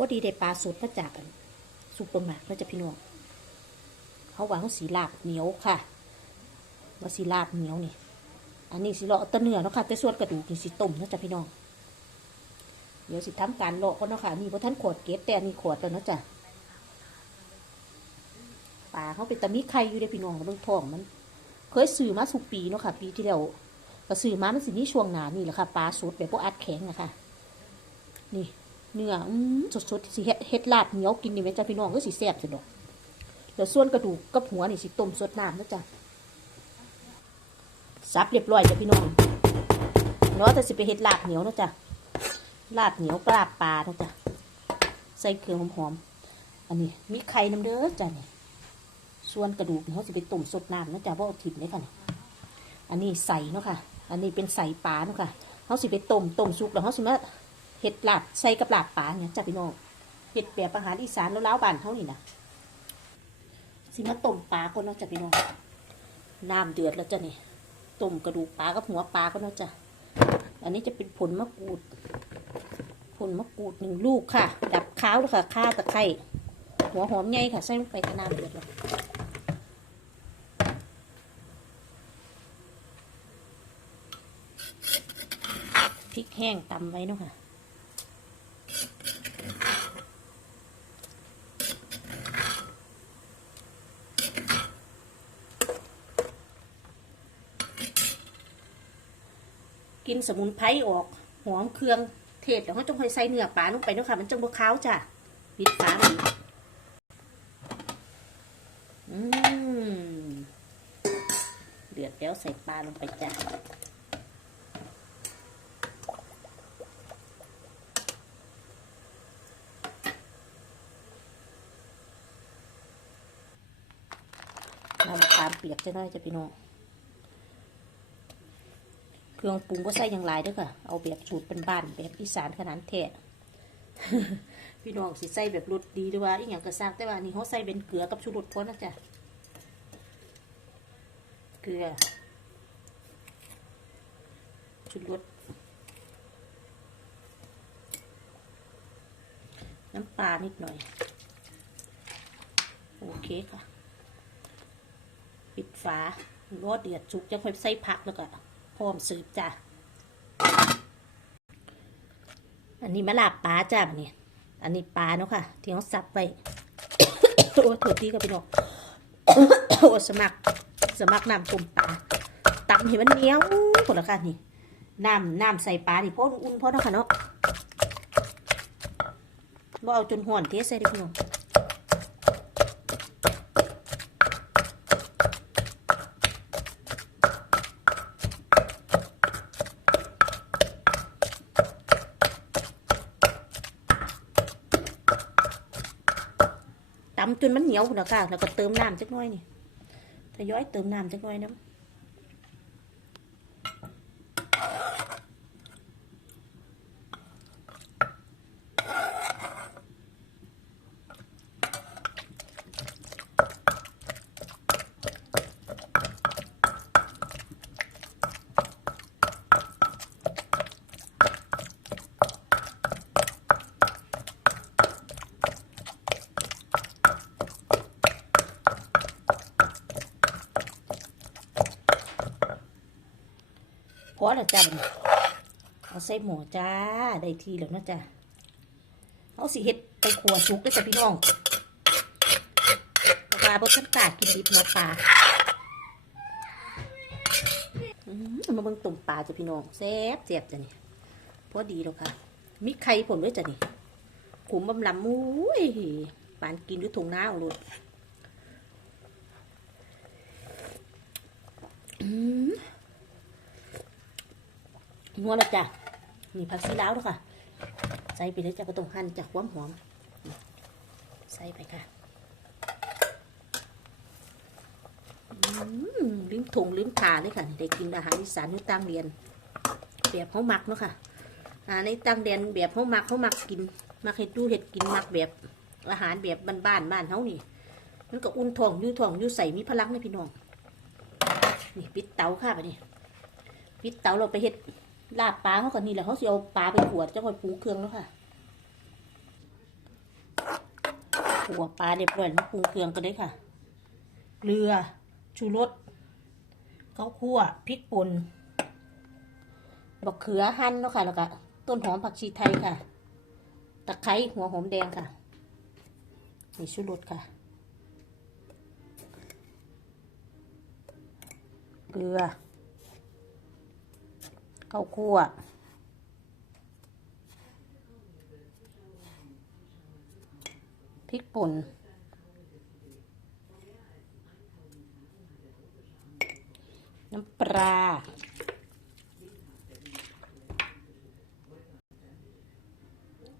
ว่าดีได้ปลาสดมาจากกันซุปเปอร์มาร์เก็ตจะพี่น้องเขาหว่าเขาสีลาบเหนียวค่ะ ว่าสีลาบเหนียวนี่ อันนี้สิเลาะตะเนื้อเนาะค่ะแต่ส่วนกระดูกนี่สิต้มนะจ๊ะพี่น้อง เดี๋ยวสิทำการเลาะก็เนาะค่ะ นี่พระท่านขวดเก็บแต่นนี้ขวดแล้วเนาะจ๊ะปลาเขาเป็นตะมีไข่อยู่ในพี่น้องเบิ่งท้องมัน เคยซื้อมาสุกปีเนาะค่ะ ปีที่แล้วก็ซื้อมามันสินี่ช่วงหนานี่แหละค่ะปลาสดแบบพวกอัดแข็งนะคะนี่ เนื้ออืมสดๆสิเฮ็ดเฮ็ดลาบเหนียวกินนี่แม่จ้ะพี่น้องก็สิแซ่บสิดอกแล้วส่วนกระดูกกับหัวนี่สิต้มสดน้ำนะจ๊ะซับเรียบร้อยจ้ะพี่น้องเนาะแต่สิไปเฮ็ดลาบเหนียวนะจ๊ะลาบเหนียวปลาปลานะจ๊ะใส่เครื่องหอมๆอันนี้มีไข่น้ำเด้อจ้ะนี่ส่วนกระดูกนี่เขาสิไปต้มสดน้ำนะจ๊ะเพราะเอาถิ่มเลยค่ะนี่อันนี้ใส่เนาะค่ะ อันนี้เป็นใส่ปลาเนาะค่ะเขาสิไปต้มต้มสุกแล้วเขาสิมา เห็ดลาบใส่กับลาบปลาเนี่ยจ้ะพี่น้องเห็ดแบบอาหารอีสานแล้วล้าวบ้านเท่านี่นะสิมาต้มปลาก็นาะจ้ะพี่น้องน้ำเดือดแล้วจ้ะนี่ต้มกระดูกปลากับหัวปลาก็นาะจ้ะอันนี้จะเป็นผลมะกรูด ผลมะกรูดหนึ่งลูกค่ะ ดับข้าวแล้วค่ะข้าตะไคร้หัวหอมใหญ่ค่ะใส่ลงไปกับน้ำเดือดแล้วพริกแห้งตำไว้เนาะค่ะ กินสมุนไพรออกหอมเครื่องเทศแล้วเขาต้องคอยใส่เนื้อปลาลงไปเนาะค่ะ มันจังบ่ขาวจ้ะปิดฝาอืมเดือดแล้วใส่ปลาลงไปจ้ะน้ำตาลเปียกจะน้อยจะพี่น้อง เครื่องปรุงก็ใส่อย่างไรเด้วยค่ะ เอาแบบสูตรเป็นบ้านแบบอีสานขนาดแท้พี่น้องสิใส่แบบรสดีด้วยว่าอีกอย่างกระซักแต่ว่านี่เขาใส่เป็นเกลือกับชูรสพอนะจ๊ะเกลือชูรสน้ำปลานิดหน่อย โอเคค่ะ ปิดฝารอเดือดสุกจะค่อยใส่ผักแล้วก็ ร้อมสืบจ้ะ อันนี้มะลาปลาจ้ะบัดนี่อันนี้ปลาเนาะค่ะ ที่เขาสับไปโอ้โถทีกับพี่น้องโอ้สมัครสมัครน้ำต้มปลาตำให้มันเหนียวหมดแล้วค่ะนี่น้ำน้ำใส่ปลานี่พ่ออุ่นพอเนาะค่ะเนาะบ่เอาจนห่อนเทใส่ด้อพี่น้อง ตำจนมันเหนียวนะค่ะแล้วก็เติมน้ำจักหน่อยนี่ทยอยเติมน้ำจักหน่อยน้ำ แล้วจ้ะบัดนี้เอาใส่หมูจ้า ได้ทีแล้วนะจ้ะเอาสิเฮ็ดไปขัวสุกด้อจ้ะพี่น้องปลาบดทันกากินดิบเนาะปลาอืมามาเบิ่งตุ่มปลาจ้ะพี่น้องแซ่บเจ็บจ้ะนี่พอดีแล้วค่ะ มีไข่ผลด้วยจ้ะนี่ขุมบำลำมุ้ยปานกินด้วยถุงน้าเอาเลยอืม นัวแล้วจ้ะมีผักซีลาวด้วยค่ะ ใส่ไปเลยจ้ะก็ต้องหั่นจากความหอมใส่ไปค่ะอืมลิ้มถุงลิ้มขาเลยค่ะได้กินอาหารอีสานอยู่ต่างเรียน แบบเขาหมักเนาะค่ะอ่าในต่างแดนแบบเขาหมักเขาหมักกินมักเห็ดดูเห็ดกินมักแบบอาหารแบบบ้านๆบ้านเขานี่มันก็อุ่นท้องยู่ท้องยู่ใส่มีพลังนะพี่น้องนี่ปิดเตาค่ะไปนี่ปิดเตาเราไปเห็ด ลาบปลาเขาก็นี่แหละเขาเสิเอาปลาไปขวดจะคอยปรุงเครื่องแล้วค่ะขัวปลาเรียบร้อยแล้วปรุงเครื่องกันเลยค่ะ เกลือ ชูรสข้าวคั่วพริกป่นบักเขือหั่นเนาะค่ะ แล้วก็ต้นหอมผักชีไทยค่ะ ตะไคร้หัวหอมแดงค่ะนี่ชูรสค่ะ เกลือ ข้าวคั่วพริกป่นน้ำปลา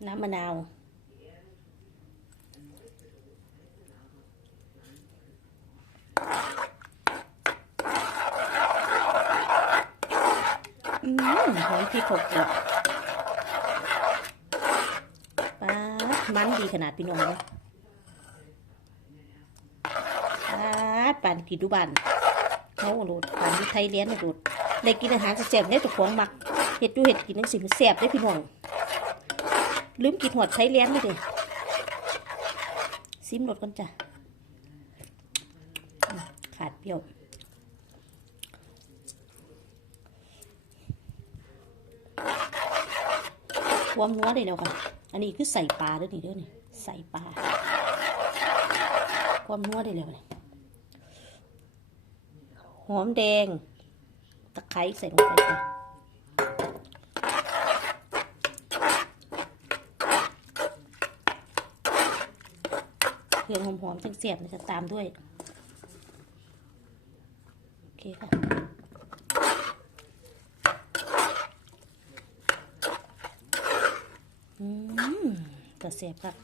น้ำมะนาว อืม หอมพริกหกดปามันดีขนาดพี่น้องเลยปาดปานกินดูบันเขาโหลดปานที่ไทยเลี้ยนโหลดได้กินอาหารแซ่บๆเนี่ยเจ้าของมักเห็ดดูเห็ดกินนังสิมันแซ่บได้พี่น้องลืมกินหัวไทยเลี้ยนเลยซิมรสก่อนจ้ะขาดเปรี้ยว ความนัวได้แล้วค่ะ อันนี้คือใส่ปลาด้วยนี่เด้อนี่ใส่ปลาความนัวได้แล้วนี่หอมแดง ตะไคร้ใส่ลงไปค่ะเครื่องหอมๆเสียบนะจะตามด้วย โอเคค่ะ อืม กระเสียบครับ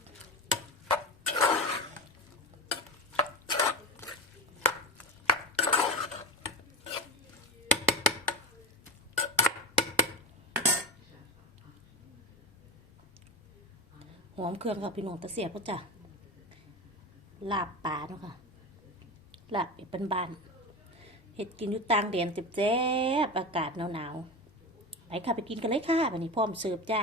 หอมเครื่องค่ะพี่น้องตะเสียบก็จ้ะลาบปลาเนาะค่ะลาบเป็นบานเห็ดกินอยู่ต่างแดนเจ็บแจ๊บๆอากาศหนาวๆไปค่ะไปกินกันเลยค่ะวันนี้พร้อมเสิร์ฟจ้า